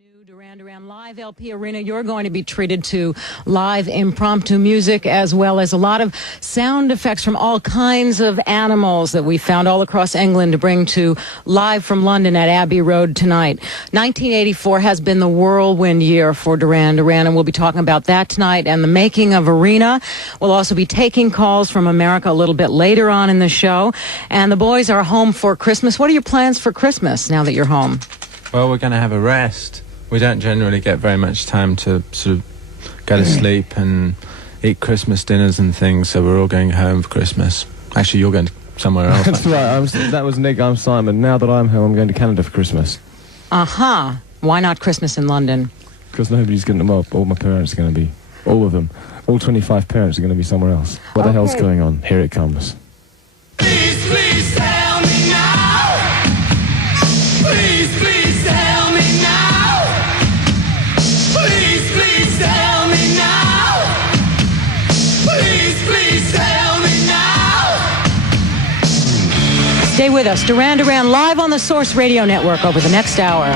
New Duran Live LP Arena, you're going to be treated to live impromptu music as well as a lot of sound effects from all kinds of animals that we found all across England to bring to live from London at Abbey Road tonight. 1984 has been the whirlwind year for Duran, and we'll be talking about that tonight and the making of Arena. We'll also be taking calls from America a little bit later on in the show. And the boys are home for Christmas. What are your plans for Christmas now that you're home? Well, we're going to have a rest. We don't generally get very much time to sort of go to sleep and eat Christmas dinners and things, so we're all going home for Christmas. Actually, you're going somewhere else. That's right. That was Nick. I'm Simon. Now that I'm home, I'm going to Canada for Christmas. Aha. Why not Christmas in London? Because nobody's going to them up. All my parents are going to be, all of them, all 25 parents are going to be somewhere else. What the hell's going on? Here it comes. Please, please tell me now. Please, please tell me now. Please, please tell me now. Please, please tell me now. Stay with us. Duran live on the Source Radio Network over the next hour.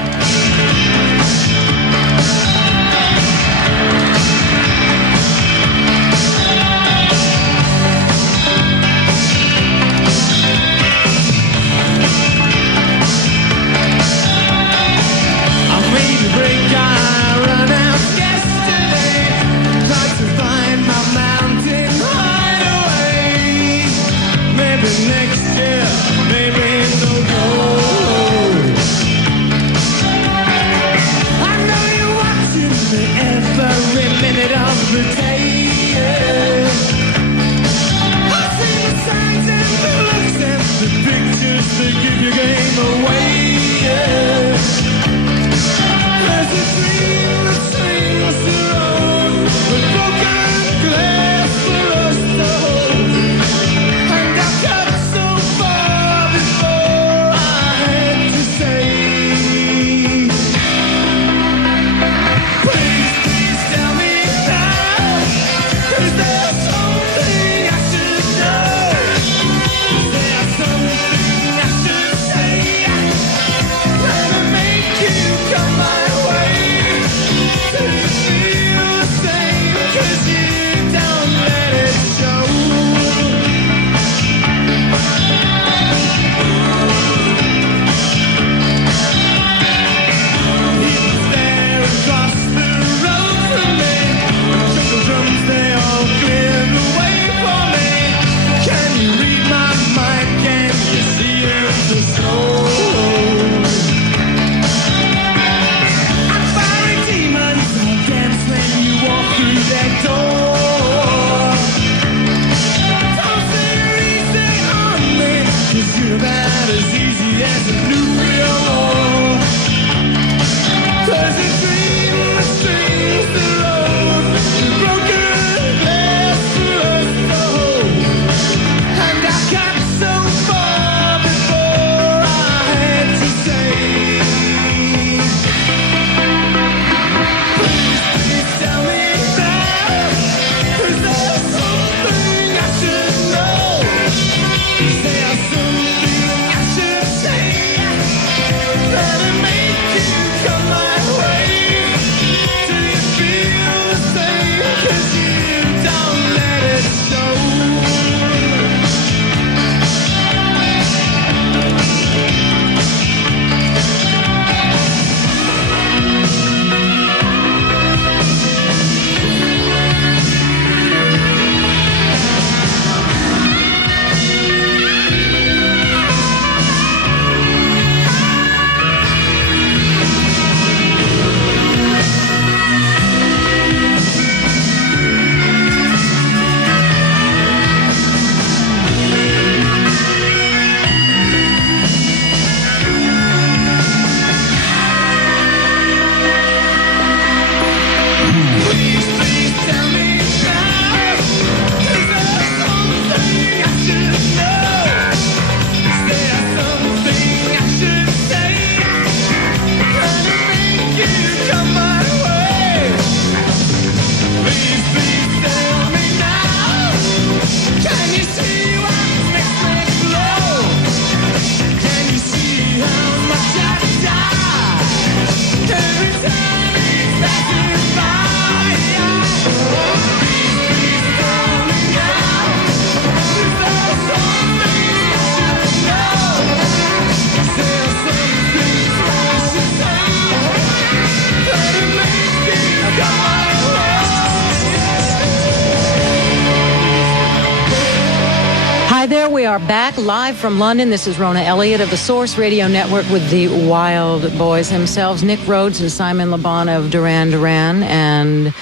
there, we are back live from London. This is Rona Elliott of the Source Radio Network with the Wild Boys themselves, Nick Rhoads and Simon LeBon of Duran. And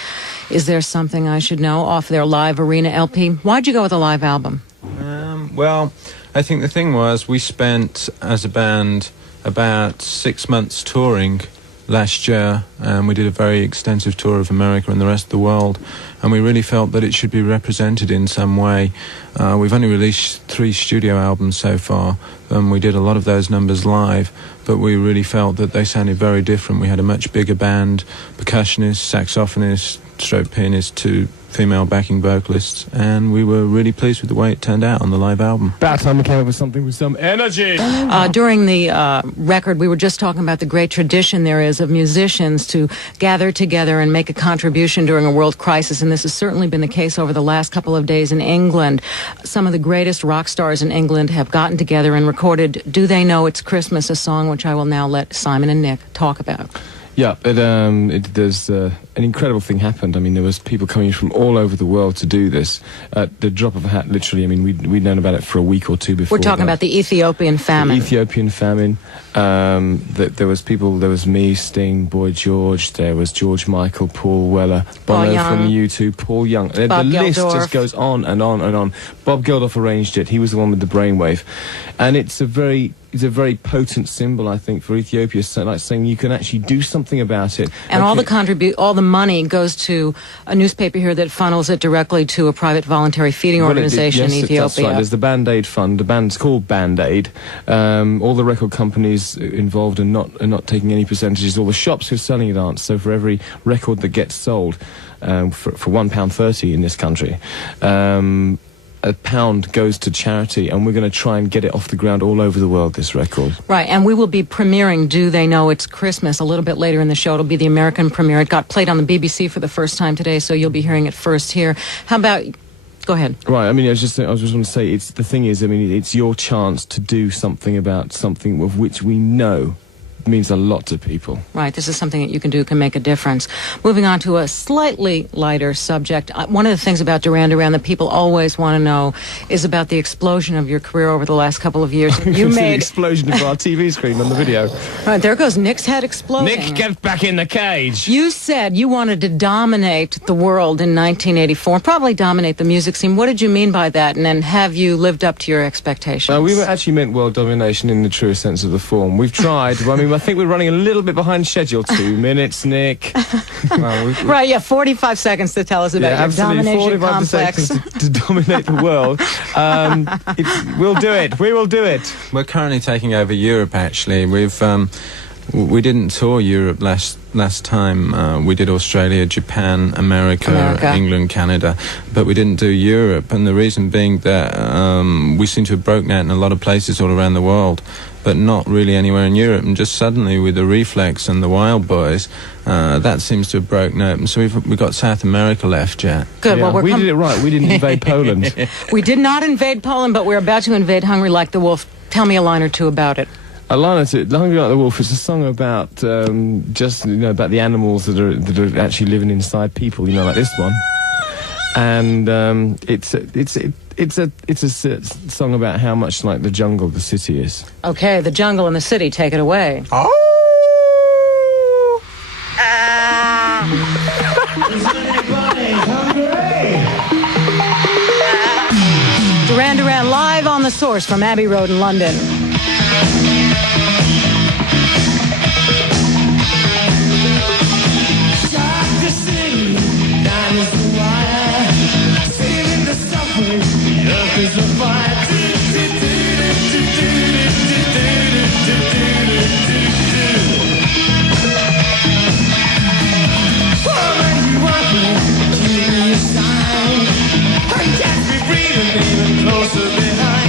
Is There Something I Should Know off their live arena LP. Why'd you go with a live album? Well, I think the thing was we spent, as a band, about 6 months touring last year, and we did a very extensive tour of America and the rest of the world, and we really felt that it should be represented in some way. We've only released 3 studio albums so far, and we did a lot of those numbers live, but we really felt that they sounded very different. We had a much bigger band, percussionist, saxophonist, stroke pianist, 2 female backing vocalists, and we were really pleased with the way it turned out on the live album. About time we came up with something with some energy. During the record, we were just talking about the great tradition there is of musicians to gather together and make a contribution during a world crisis, and this has certainly been the case over the last couple of days in England. Some of the greatest rock stars in England have gotten together and recorded Do They Know It's Christmas, a song which I will now let Simon and Nick talk about. Yeah, there's an incredible thing happened. I mean, there was people coming from all over the world to do this at the drop of a hat. Literally, I mean, we'd known about it for a week or two before. We're talking about the Ethiopian famine. The Ethiopian famine. There was people. There was me, Sting, Boy George. There was George Michael, Paul Weller, Bono from U2, Paul Young. The list just goes on and on and on. Bob Geldof arranged it. He was the one with the brainwave, and it's a very potent symbol, I think, for Ethiopia, like saying you can actually do something about it. And all the money goes to a newspaper here that funnels it directly to a private voluntary feeding organization in Ethiopia. That's right. There's the Band-Aid Fund. The band's called Band-Aid. All the record companies involved are not taking any percentages. All the shops who are selling it aren't. So for every record that gets sold, for £1.30 in this country, £1 goes to charity, and we're going to try and get it off the ground all over the world, this record. Right, and we will be premiering Do They Know It's Christmas a little bit later in the show. It'll be the American premiere. It got played on the BBC for the first time today, so you'll be hearing it first here. How about... Go ahead. Right, I mean, I was just going to say, it's your chance to do something about something of which we know means a lot to people. Right, this is something that you can do, can make a difference. Moving on to a slightly lighter subject. One of the things about Duran that people always want to know is about the explosion of your career over the last couple of years. You made the explosion of our TV screen on the video. Right, there goes Nick's head exploding. Nick, get back in the cage. You said you wanted to dominate the world in 1984, probably dominate the music scene. What did you mean by that? And then have you lived up to your expectations? We actually meant world domination in the truest sense of the form. We've tried. I think we're running a little bit behind schedule. 2 minutes, Nick. Right, yeah, 45 seconds to tell us about your domination 45 complex. Seconds to dominate the world. We'll do it. We will do it. We're currently taking over Europe, actually. We didn't tour Europe last time. We did Australia, Japan, America, England, Canada, but we didn't do Europe, and the reason being that we seem to have broken out in a lot of places all around the world, but not really anywhere in Europe. And just suddenly, with the Reflex and the Wild Boys, that seems to have broken open. So we've got South America left yet. Good. Yeah, well, we did it right. We didn't invade Poland. We did not invade Poland, but we're about to invade Hungry Like the Wolf. Tell me a line or two about it. A line or two. Hungry Like the Wolf is a song about about the animals that are actually living inside people. Like this one. And it's a song about how much like the jungle the city is. Okay, the jungle and the city. Take it away. Oh. Duran live on The Source from Abbey Road in London. Closer behind.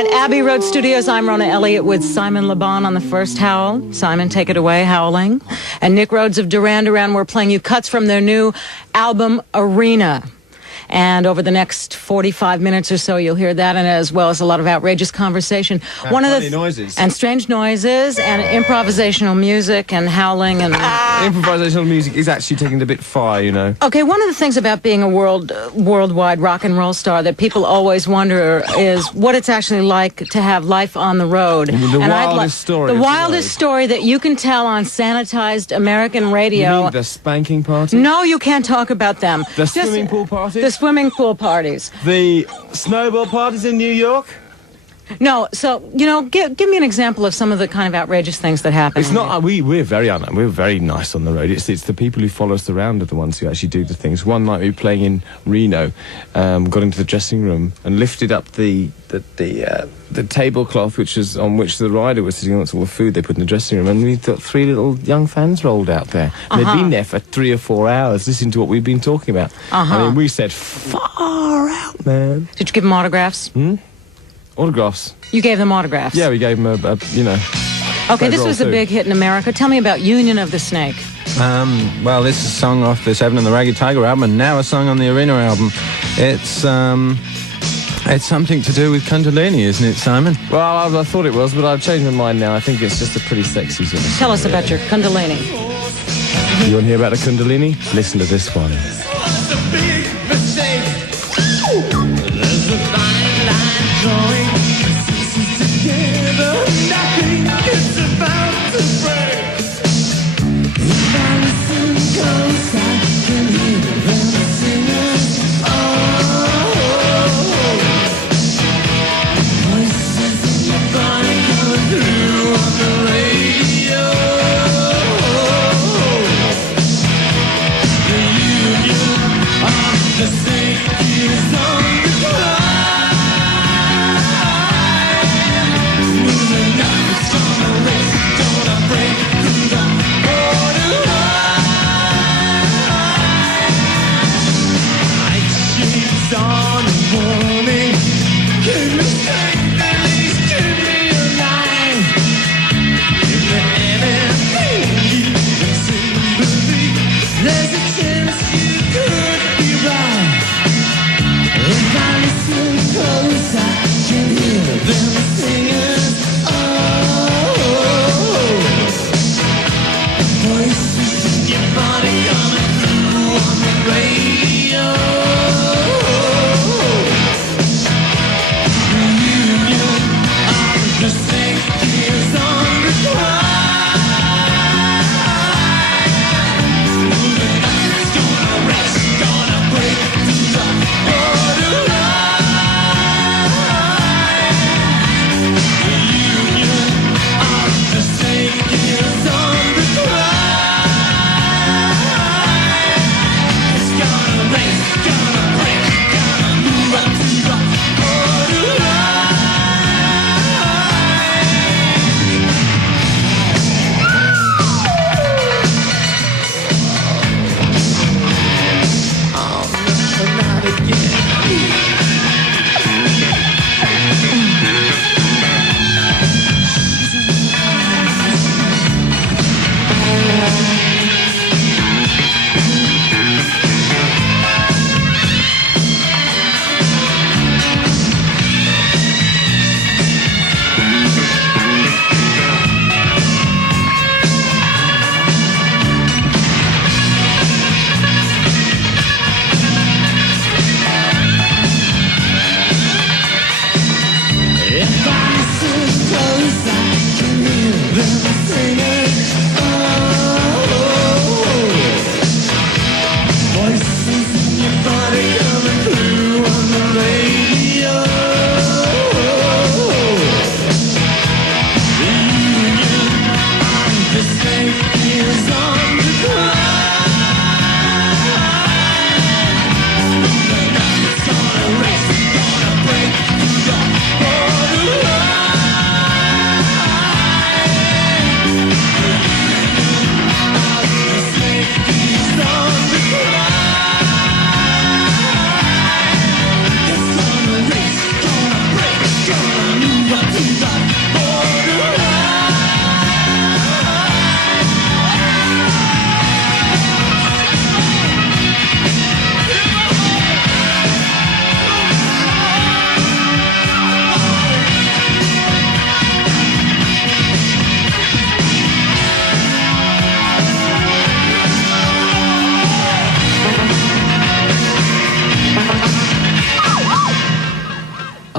at Abbey Road Studios. I'm Rona Elliott with Simon LeBon on the first Howl. Simon, take it away, Howling. And Nick Rhoads of Duran. We're playing you cuts from their new album, Arena. And over the next 45 minutes or so, you'll hear that, and as well as a lot of outrageous conversation. One of the noises. And strange noises, and improvisational music, and howling, and improvisational music is actually taking it a bit far, you know. Okay, one of the things about being a worldwide rock and roll star that people always wonder is what it's actually like to have life on the road. The wildest story. The wildest story that you can tell on sanitized American radio. You mean the spanking party? No, you can't talk about them. The swimming pool party? The swimming pool parties. The snowball parties in New York? No, so, you know, give me an example of some of the kind of outrageous things that happen. It's not, we're very nice on the road. It's the people who follow us around are the ones who actually do the things. One night we were playing in Reno, got into the dressing room and lifted up the tablecloth on which the rider was sitting on, all the food they put in the dressing room, and we thought 3 little young fans rolled out there. And they'd been there for 3 or 4 hours listening to what we've been talking about. I mean, we said, far out, man. Did you give them autographs? Autographs. You gave them autographs? Yeah, we gave them a you know. Okay, this was a big hit in America. Tell me about Union of the Snake. Well, this is a song off this Evan and the Raggy Tiger album, and now a song on the Arena album. It's something to do with Kundalini, isn't it, Simon? Well, I thought it was, but I've changed my mind now. I think it's just a pretty sexy sort of song. Tell us about your Kundalini. You want to hear about the Kundalini? Listen to this one. What's a big mistake? There's a fine line drawing pieces together. Nothing is about to break. If I listen close, I can hear them singing. Voices in your body coming through on the radio. The union of the snake is on the climb. Moving up, it's on the race, gonna break through the borderline. Night shades on the morning, give me strength, at least give me a line. Give me anything, even sympathy. There's a chance you could be right. If I listen close, I can hear them singing. Voices in your body coming through on the radio. The union of the snake is on the climb. Moving up, it's gonna rest.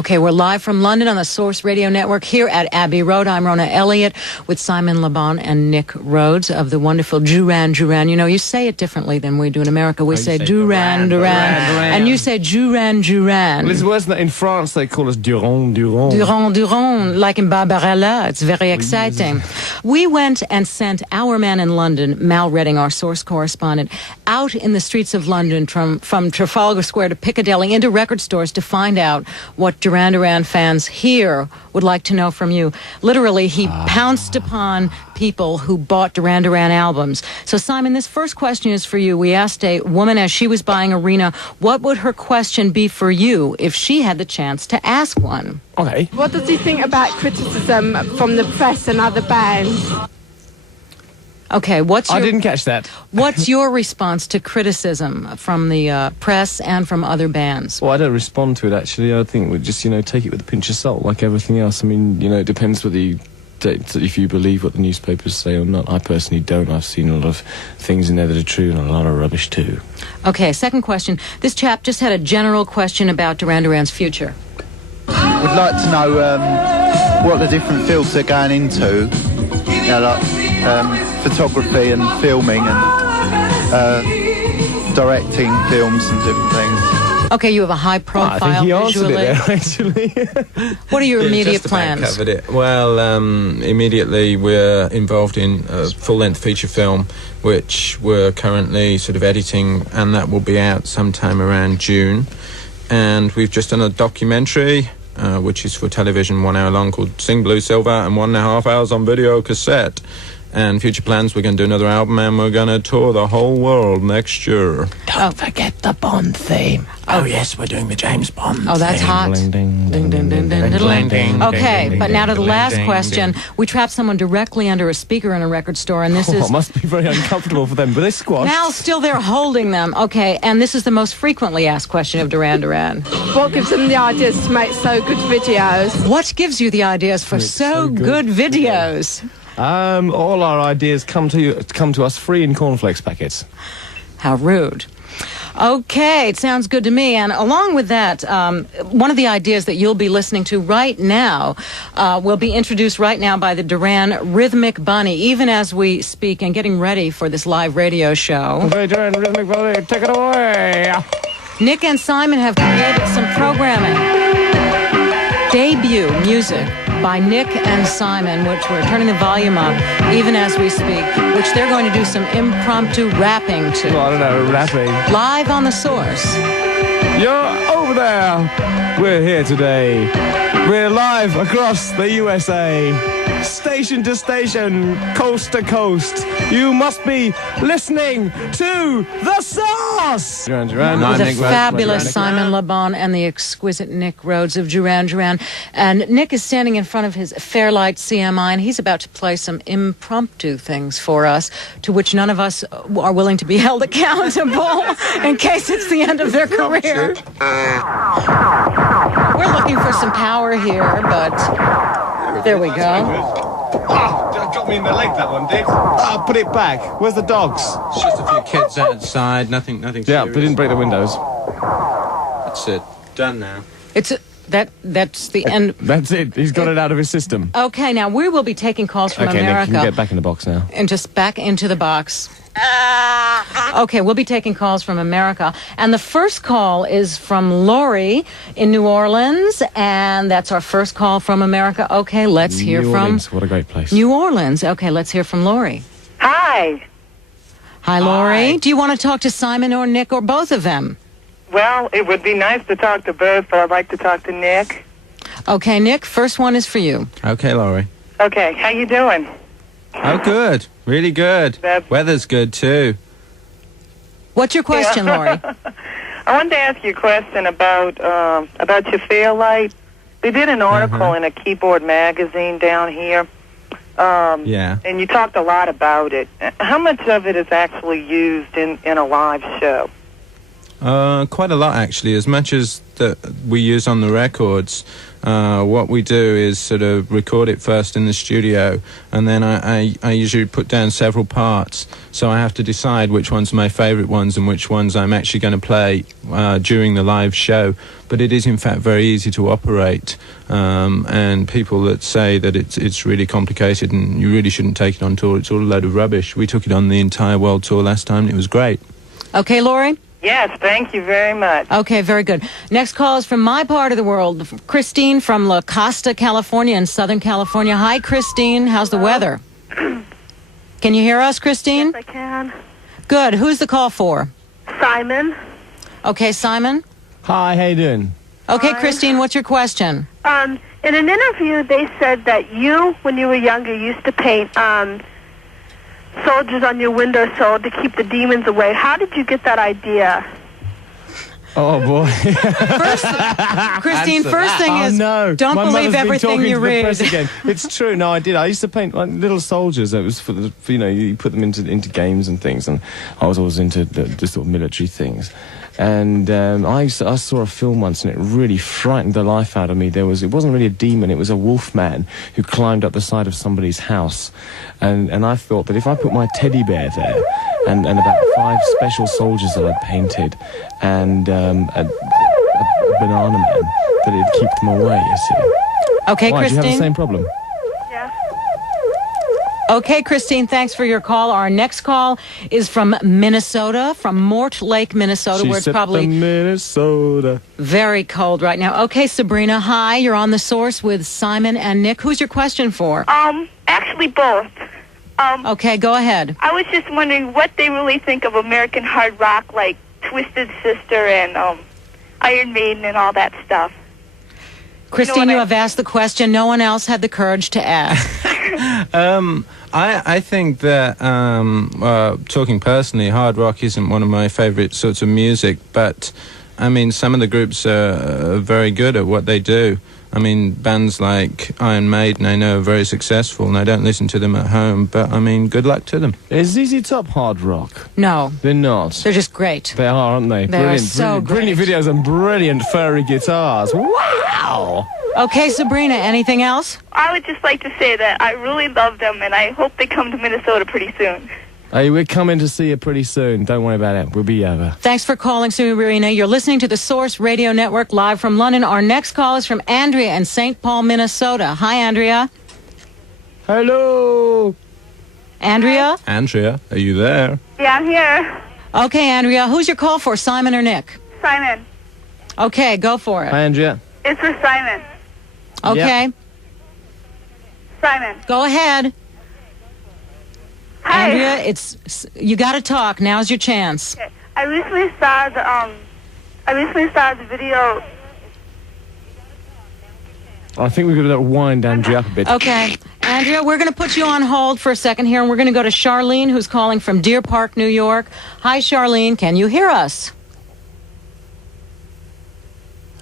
Okay, we're live from London on the Source Radio Network here at Abbey Road. I'm Rona Elliott with Simon LeBon and Nick Rhoads of the wonderful Duran. You know, you say it differently than we do in America. We say Duran. And you say Duran. Well, it's worse than that. In France, they call us Duran. Duran, like in Barbarella. It's very exciting. We went and sent our man in London, Mal Redding, our Source correspondent, out in the streets of London from Trafalgar Square to Piccadilly into record stores to find out what Duran Duran fans here would like to know from you. Literally, he pounced upon people who bought Duran Duran albums. So, Simon, this first question is for you. We asked a woman as she was buying Arena, what would her question be for you if she had the chance to ask one? Okay. What does he think about criticism from the press and other bands? Okay, I didn't catch that. What's your response to criticism from the press and from other bands? Well, I don't respond to it, actually. I think we just, take it with a pinch of salt, like everything else. I mean, it depends whether if you believe what the newspapers say or not. I personally don't. I've seen a lot of things in there that are true and a lot of rubbish, too. Okay, second question. This chap just had a general question about Duran Duran's future. We'd like to know what the different fields they're going into, photography and filming and directing films and different things. Okay, you have a high profile I think he answered visually. it there, actually. What are your immediate just about plans? covered it. Well, immediately we're involved in a full-length feature film, which we're currently sort of editing, and that will be out sometime around June. And we've just done a documentary, which is for television, 1 hour long, called Sing Blue Silver, and 1.5 hours on video cassette. And future plans, we're going to do another album, and we're going to tour the whole world next year. Don't forget the Bond theme. Oh, yes, we're doing the James Bond Oh, that's hot. Ding, ding, ding, ding, ding, ding, ding, ding. Okay, but now to the last ding, question. ding. We trapped someone directly under a speaker in a record store, and this Oh, is... it must be very uncomfortable for them, but they squashed. Mal's still there holding them. Okay, and this is the most frequently asked question of Duran Duran. What gives them the ideas to make so good videos? What gives you the ideas for so good videos? All our ideas come to us free in cornflakes packets. How rude. Okay, it sounds good to me. And along with that, one of the ideas that you'll be listening to right now will be introduced right now by the Duran Rhythmic Bunny, even as we speak and getting ready for this live radio show. Okay, Duran Rhythmic Bunny, take it away. Nick and Simon have created some programming. Debut music by Nick and Simon, which we're turning the volume up even as we speak, which they're going to do some impromptu rapping to. Well, I don't know, rapping. Live on the Source. You're over there. We're here today. We're live across the USA. Station to station, coast to coast. You must be listening to The Source! Duran Duran. The fabulous Simon LeBon and the exquisite Nick Rhoads of Duran Duran. And Nick is standing in front of his Fairlight CMI, and he's about to play some impromptu things for us, to which none of us are willing to be held accountable in case it's the end of their career. We're looking for some power here, but there we go. Oh, got me in the leg, that one did. Oh, put it back. Where's the dogs? It's just a few kids outside, nothing Yeah, serious. they didn't break the windows. That's it. Done now. That's the end. That's it. He's got it out of his system. Okay, now we will be taking calls from Okay, Nick, America. you can get back in the box now. And just back into the box. Okay, we'll be taking calls from America. And the first call is from Lori in New Orleans. And that's our first call from America. Okay, let's hear New from... Orleans, what a great place. New Orleans. Okay, let's hear from Lori. Hi. Hi, Lori. Hi. Do you want to talk to Simon or Nick or both of them? Well, it would be nice to talk to both, but I'd like to talk to Nick. Okay, Nick, first one is for you. Okay, Laurie. Okay, how you doing? Oh, good. Really good. Weather's good, too. What's your question, Lori? I wanted to ask you a question about your Fairlight. They did an article in a keyboard magazine down here. Yeah. And you talked a lot about it. How much of it is actually used in a live show? Quite a lot, actually. As much as that we use on the records, what we do is sort of record it first in the studio, and then I usually put down several parts. So I have to decide which ones are my favourite ones and which ones I'm actually going to play during the live show. But it is, in fact, very easy to operate. And people that say that it's really complicated and you really shouldn't take it on tour, it's all a load of rubbish. We took it on the entire world tour last time, and it was great. Okay, Lori? Yes, thank you very much. Okay, very good. Next call is from my part of the world. Christine from La Costa, California in Southern California. Hi, Christine. How's the weather? Can you hear us, Christine? Yes, I can. Good. Who's the call for? Simon. Okay, Simon. Hi, how you doing? Okay, Christine, what's your question? In an interview, they said that you, when you were younger, used to paint soldiers on your windowsill to keep the demons away. How did you get that idea? Oh, boy. Christine, first thing is, don't believe everything you read. It's true. No, I did. I used to paint like little soldiers. It was for you know, you put them into games and things, and I was always into the sort of military things. And I saw a film once, and it really frightened the life out of me. It wasn't really a demon; it was a wolf man who climbed up the side of somebody's house. And I thought that if I put my teddy bear there, and about 5 special soldiers that I painted, and a banana man, that it'd keep them away. You see? Okay, Why, Christine. do you have the same problem? Yeah. Okay, Christine, thanks for your call. Our next call is from Minnesota, from Mort Lake, Minnesota, where it's probably Minnesota. very cold right now. Okay, Sabrina, hi. You're on The Source with Simon and Nick. Who's your question for? Actually both. Okay, go ahead. I was just wondering what they really think of American hard rock, like Twisted Sister and Iron Maiden and all that stuff. Christine, you have asked the question. No one else had the courage to ask. I think that, talking personally, hard rock isn't one of my favourite sorts of music, but, I mean, some of the groups are very good at what they do. I mean, bands like Iron Maiden, I know, are very successful, and I don't listen to them at home, but, I mean, good luck to them. Is ZZ Top hard rock? No. They're not. They're just great. They are, aren't they? They're so brilliant videos and brilliant furry guitars. Wow! Okay, Sabrina, anything else? I would just like to say that I really love them, and I hope they come to Minnesota pretty soon. Hey, we're coming to see you pretty soon. Don't worry about it. We'll be over. Thanks for calling, Sabrina. You're listening to the Source Radio Network live from London. Our next call is from Andrea in St. Paul, Minnesota. Hi, Andrea. Hello. Andrea? Andrea, are you there? Yeah, I'm here. Okay, Andrea. Who's your call for, Simon or Nick? Simon. Okay, go for it. Hi, Andrea. It's for Simon. Okay. Yep. Simon. Go ahead. Hi. Andrea, you got to talk. Now's your chance. Okay. I recently saw the video. I think we're going to wind Andrea up a bit. Okay. Andrea, we're going to put you on hold for a second here, and we're going to go to Charlene, who's calling from Deer Park, New York. Hi, Charlene. Can you hear us?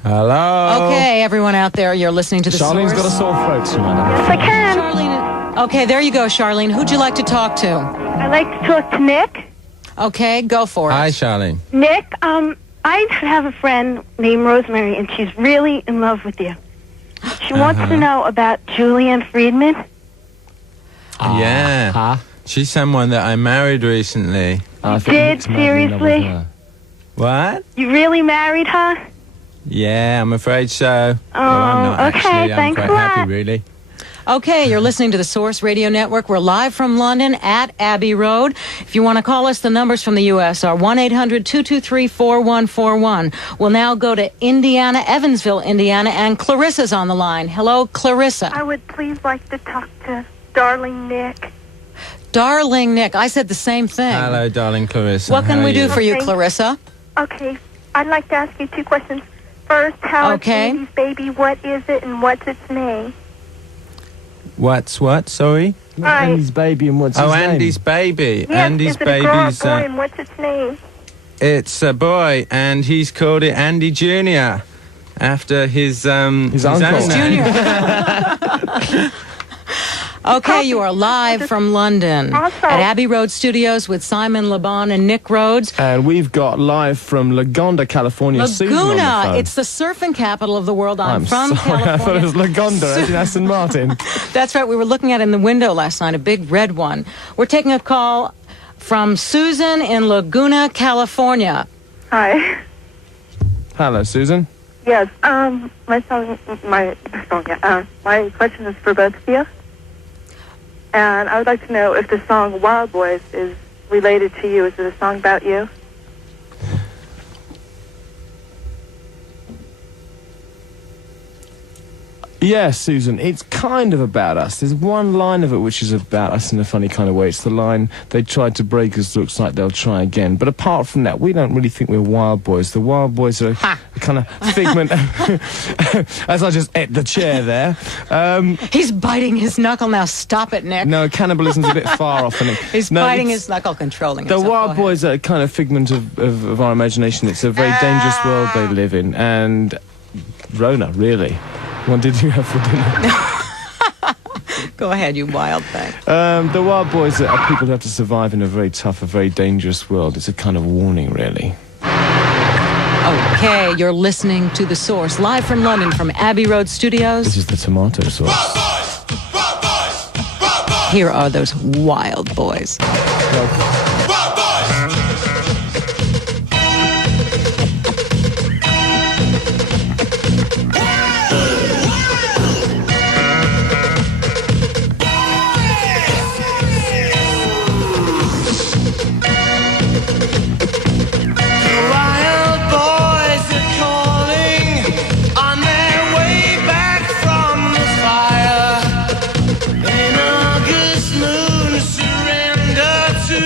Hello? Okay, everyone out there, you're listening to the Charlene's Source. got a sore throat tonight. Yes, I can. Charlene, okay, there you go, Charlene. Who'd you like to talk to? I'd like to talk to Nick. Okay, go for it. Hi, Charlene. Nick, I have a friend named Rosemary, and she's really in love with you. She wants to know about Julianne Friedman. Yeah. She's someone that I married recently. You did? Seriously? What? You really married her? Yeah, I'm afraid so. Oh, well, I'm not okay, actually. thanks I'm a quite lot. happy, really. Okay, you're listening to the Source Radio Network. We're live from London at Abbey Road. If you want to call us, the numbers from the U.S. are 1-800-223-4141. We'll now go to Indiana, Evansville, Indiana, and Clarissa's on the line. Hello, Clarissa. I would please like to talk to Darling Nick. Darling Nick, I said the same thing. Hello, darling Clarissa. What can How we are do you? for you, Okay. Clarissa? Okay, I'd like to ask you 2 questions. First, how Okay. is Andy's baby? What is it, and what's its name? What's what? Sorry? Andy's baby and what's his name? Andy's baby. Yes, Andy's is it a girl or baby's. boy, and what's its name? It's a boy, and he's called it Andy Jr. after his uncle. own name. Junior. Okay, you are live from London Also- at Abbey Road Studios with Simon LeBon and Nick Rhoads. And we've got live from Lagonda, California, Susan on the Laguna, phone. it's the surfing capital of the world. I'm from sorry, California. I thought it was Lagonda, as in Aston Martin. That's right. We were looking at it in the window last night, a big red one. We're taking a call from Susan in Laguna, California. Hi. Hello, Susan. Yes. My question is for both of you. And I would like to know if the song Wild Boys is related to you. Is it a song about you? Yeah, Susan, it's kind of about us. There's one line of it which is about us in a funny kind of way. It's the line, they tried to break us, looks like they'll try again. But apart from that, we don't really think we're Wild Boys. The Wild Boys are a kind of figment... As I just ate the chair there. He's biting his knuckle now. Stop it, Nick. No, cannibalism's a bit far off. He's biting his knuckle, controlling The himself. Wild Boys are a kind of figment of our imagination. It's a very dangerous world they live in. And Rona, really. What did you have for dinner? Go ahead, you wild thing. The Wild Boys are people who have to survive in a very tough, a very dangerous world. It's a kind of warning, really. Okay, you're listening to The Source, live from London, from Abbey Road Studios. This is the tomato sauce. Here are those wild boys. Wild boys are calling on their way back from the fire. An August moon surrender to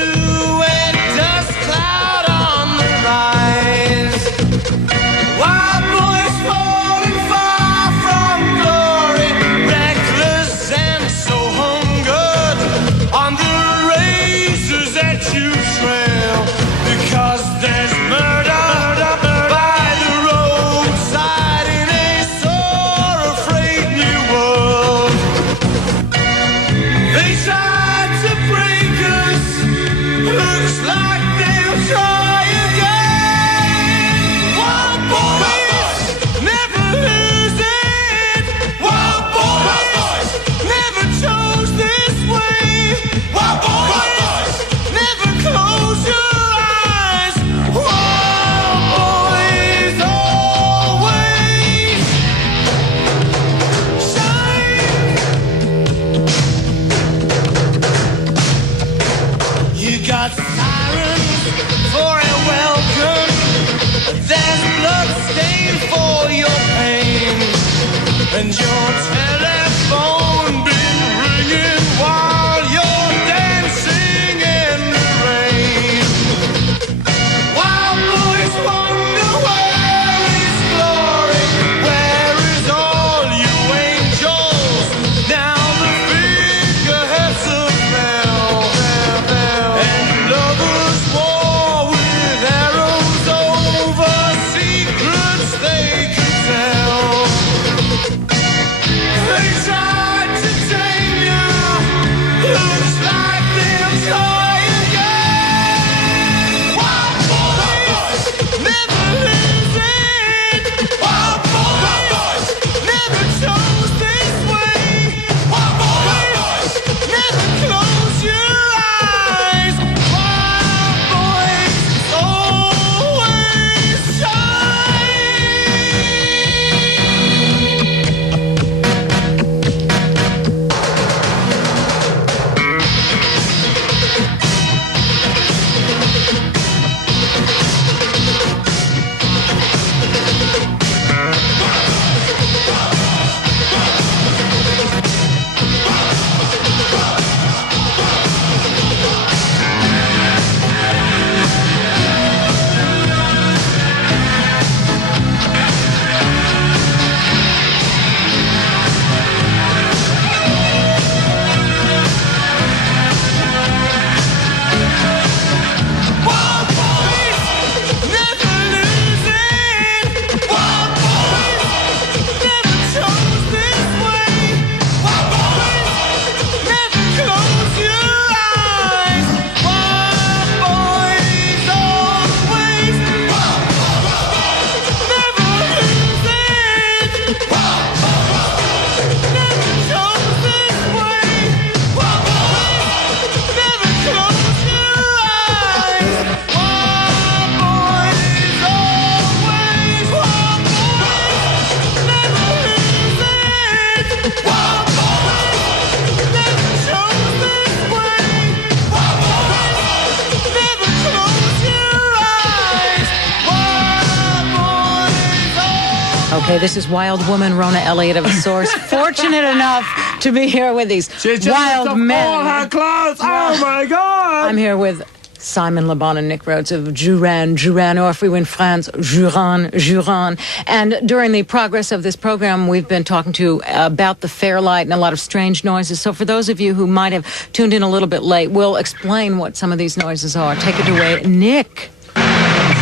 Hey, this is Wild Woman, Rona Elliott of The Source. Fortunate enough to be here with these wild men. All her clothes. Oh my God! I'm here with Simon LeBon and Nick Rhoads of Duran, or if we were in France, Duran. And during the progress of this program, we've been talking to you about the Fairlight and a lot of strange noises. So for those of you who might have tuned in a little bit late, we'll explain what some of these noises are. Take it away, Nick.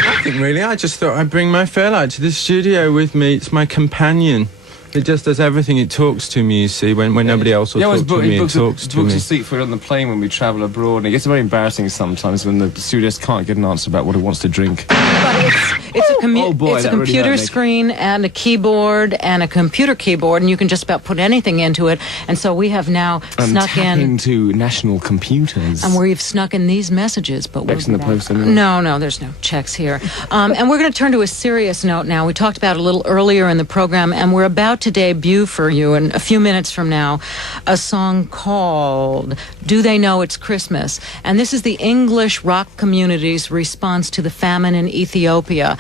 Nothing really. I just thought I'd bring my Fairlight to the studio with me. It's my companion. It just does everything. It talks to me, you see, when nobody else will talk to me, it talks to me. He books a seat for it on the plane when we travel abroad, and it gets very embarrassing sometimes when the stewardess can't get an answer about what he wants to drink. But it's a computer screen and a keyboard and a computer keyboard, and you can just about put anything into it. And so we have now snuck in into national computers. And we've snuck in these messages, but checks in the post. No, there's no checks here. And we're going to turn to a serious note now. We talked about it a little earlier in the program, and we're about to debut for you in a few minutes from now a song called Do They Know It's Christmas? And this is the English rock community's response to the famine in Ethiopia.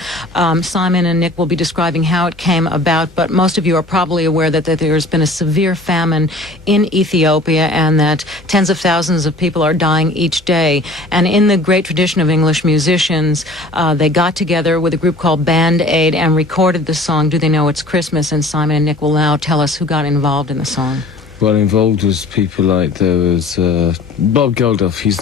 Simon and Nick will be describing how it came about, but most of you are probably aware that there's been a severe famine in Ethiopia and that tens of thousands of people are dying each day. And in the great tradition of English musicians, they got together with a group called Band Aid and recorded the song Do They Know It's Christmas? And Simon and Nick will now tell us who got involved in the song. Well, involved was people like, there was Bob Geldof, he's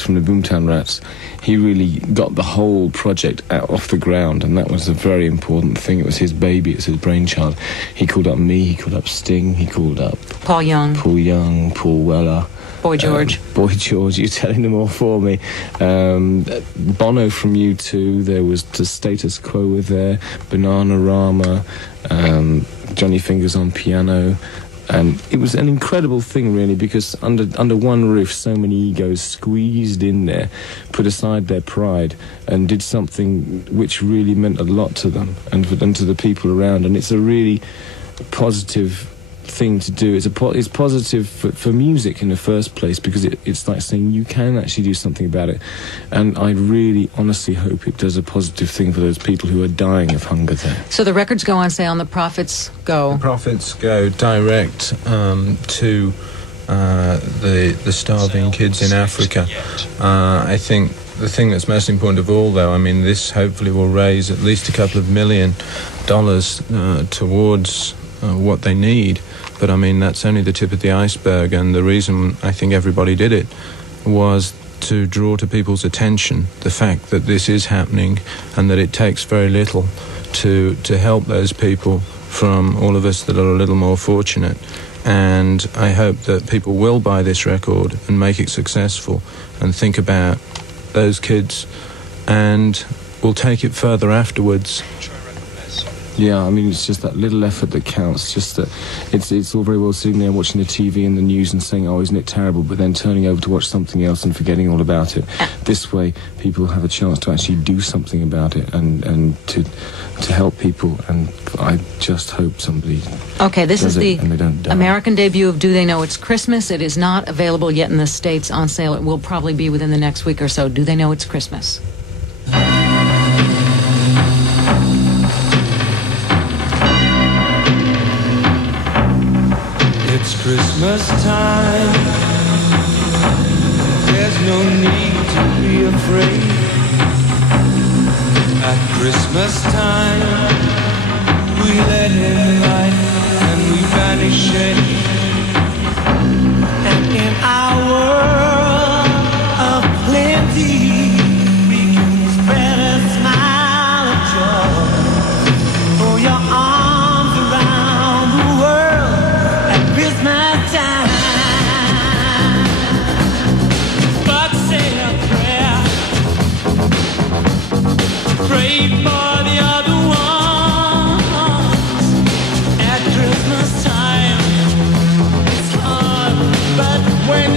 from the Boomtown Rats. He really got the whole project off the ground, and that was a very important thing. It was his baby, it was his brainchild. He called up me, he called up Sting, he called up Paul Young, Paul Weller. Boy George, you're telling them all for me. Bono from U2, there was the Status Quo with there, Bananarama, Johnny Fingers on piano. And it was an incredible thing, really, because under one roof, so many egos squeezed in there, put aside their pride, and did something which really meant a lot to them and to the people around. And it's a really positive thing to do. It's positive for music in the first place, because it's like saying you can actually do something about it. And I really honestly hope it does a positive thing for those people who are dying of hunger there. So the records go on sale and the profits go? The profits go direct to the starving kids in Africa. I think the thing that's most important of all, though, I mean, this hopefully will raise at least a couple of $1 million towards what they need. But I mean, that's only the tip of the iceberg, and the reason I think everybody did it was to draw to people's attention the fact that this is happening and that it takes very little to help those people from all of us that are a little more fortunate. And I hope that people will buy this record and make it successful and think about those kids, and will take it further afterwards. Yeah, I mean, it's just that little effort that counts. Just that it's all very well sitting there watching the TV and the news and saying, oh, isn't it terrible, but then turning over to watch something else and forgetting all about it. This way, people have a chance to actually do something about it and to help people, and I just hope somebody Okay, this is the and they don't die. American debut of Do They Know It's Christmas? It is not available yet in the States on sale. It will probably be within the next week or so. Do They Know It's Christmas? It's Christmas time. There's no need to be afraid. At Christmas time, we let in light and we banish shade. And in our world of plenty, we can spread a smile of joy. For your arms around the world at Christmas time. But say a prayer, pray for the other ones. At Christmas time, it's hard, but when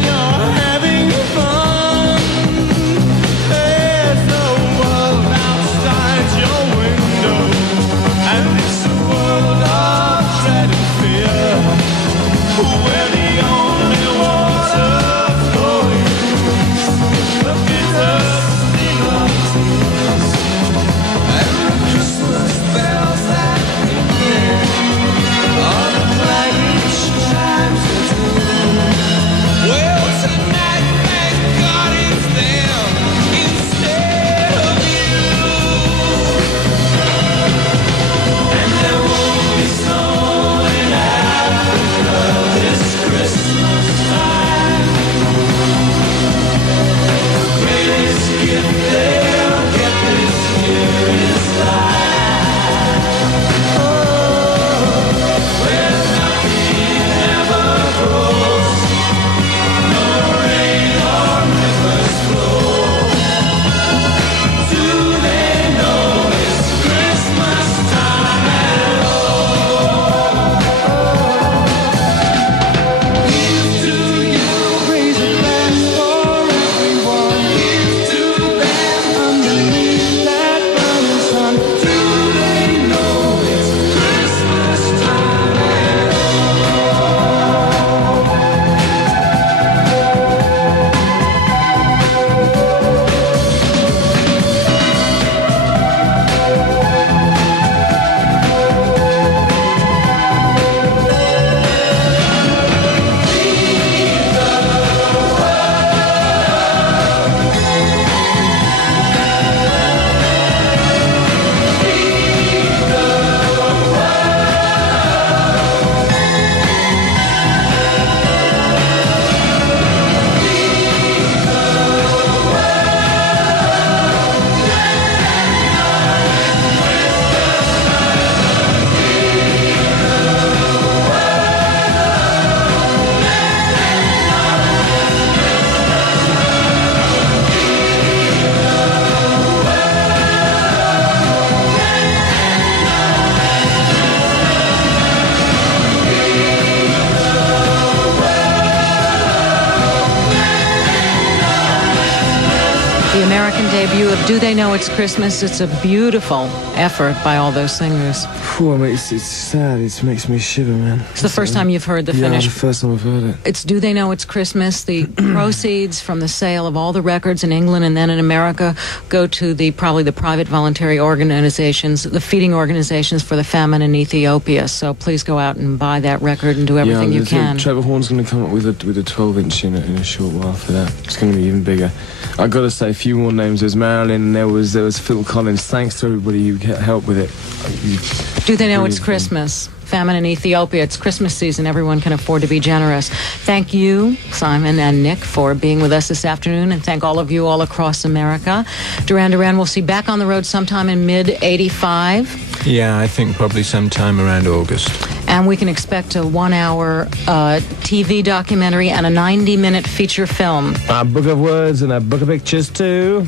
debut of Do They Know It's Christmas. It's a beautiful effort by all those singers. It's sad. It makes me shiver, man. It's the first time you've heard the finish. Yeah, the first time I've heard it. It's Do They Know It's Christmas. The proceeds from the sale of all the records in England and then in America go to probably the private voluntary organizations, the feeding organizations for the famine in Ethiopia. So please go out and buy that record and do everything you can. Trevor Horn's going to come up with a 12-inch in a short while for that. It's going to be even bigger. I got to say a few more names. There's Marilyn. There was Phil Collins. Thanks to everybody who helped with it. Do They Know It's Christmas? Famine in Ethiopia. It's Christmas season. Everyone can afford to be generous. Thank you, Simon and Nick, for being with us this afternoon, and thank all of you all across America. Duran Duran will see back on the road sometime in mid-85. Yeah, I think probably sometime around August. And we can expect a 1-hour TV documentary and a 90-minute feature film. A book of words and a book of pictures, too.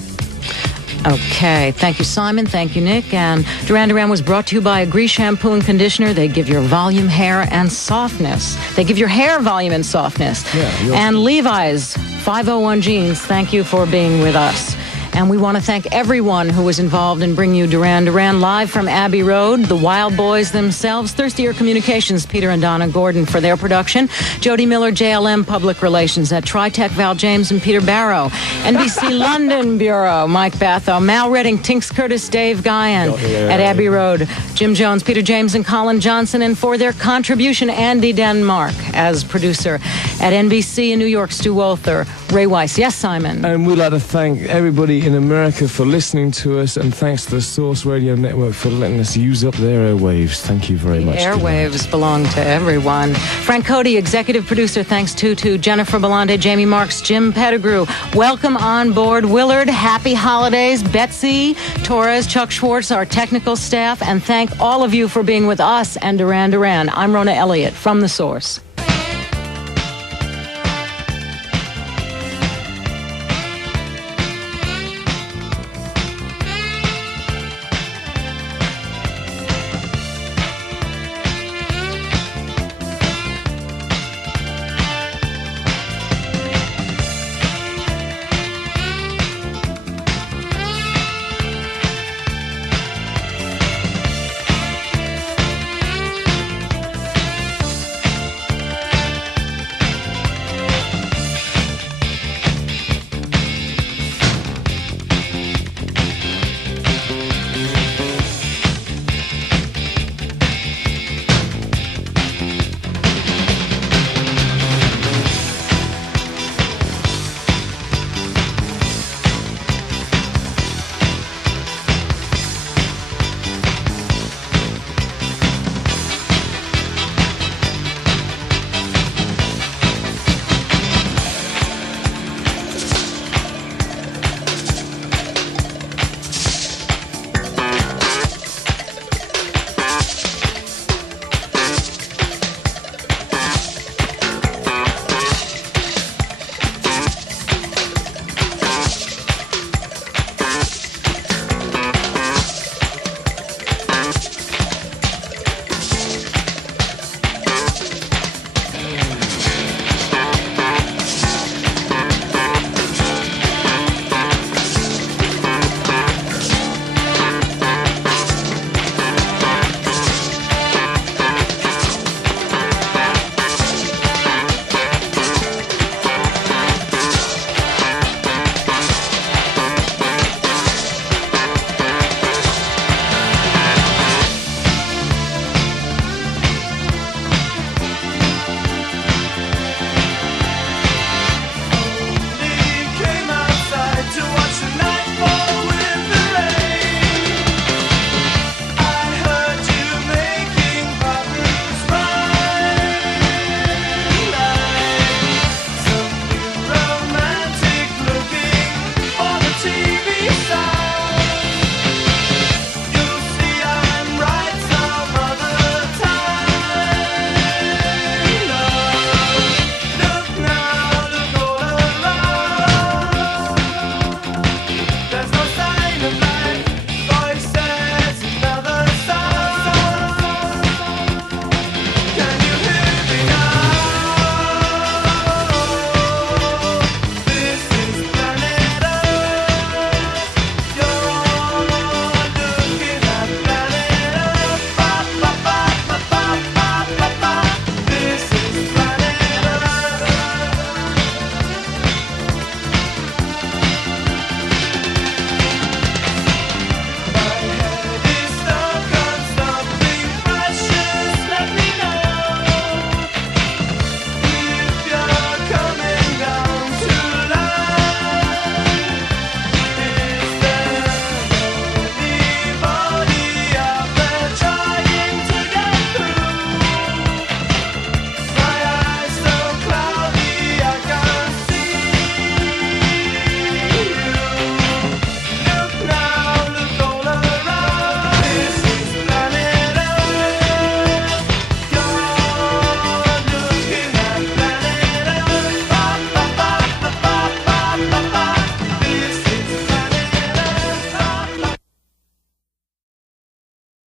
Okay. Thank you, Simon. Thank you, Nick. And Duran Duran was brought to you by Agree Shampoo and Conditioner. They give your volume, hair, and softness. They give your hair volume and softness. And Levi's 501 Jeans, thank you for being with us. And we want to thank everyone who was involved in bringing you Duran Duran live from Abbey Road, the Wild Boys themselves, Thirsty Ear Communications, Peter and Donna Gordon for their production, Jody Miller, JLM Public Relations at Tritech, Val James and Peter Barrow, NBC London Bureau, Mike Batho, Mal Redding, Tinks Curtis, Dave Guyan at Abbey Road, Jim Jones, Peter James and Colin Johnson, and for their contribution, Andy Denmark as producer at NBC in New York, Stu Walther, Ray Weiss. Yes, Simon. And we'd like to thank everybody in America for listening to us, and thanks to the Source Radio Network for letting us use up their airwaves. Thank you very much. Airwaves belong to everyone. Frank Cody, executive producer, thanks to Jennifer Belande, Jamie Marks, Jim Pettigrew. Welcome on board, Willard. Happy holidays. Betsy Torres, Chuck Schwartz, our technical staff, and thank all of you for being with us and Duran Duran. I'm Rona Elliott from The Source.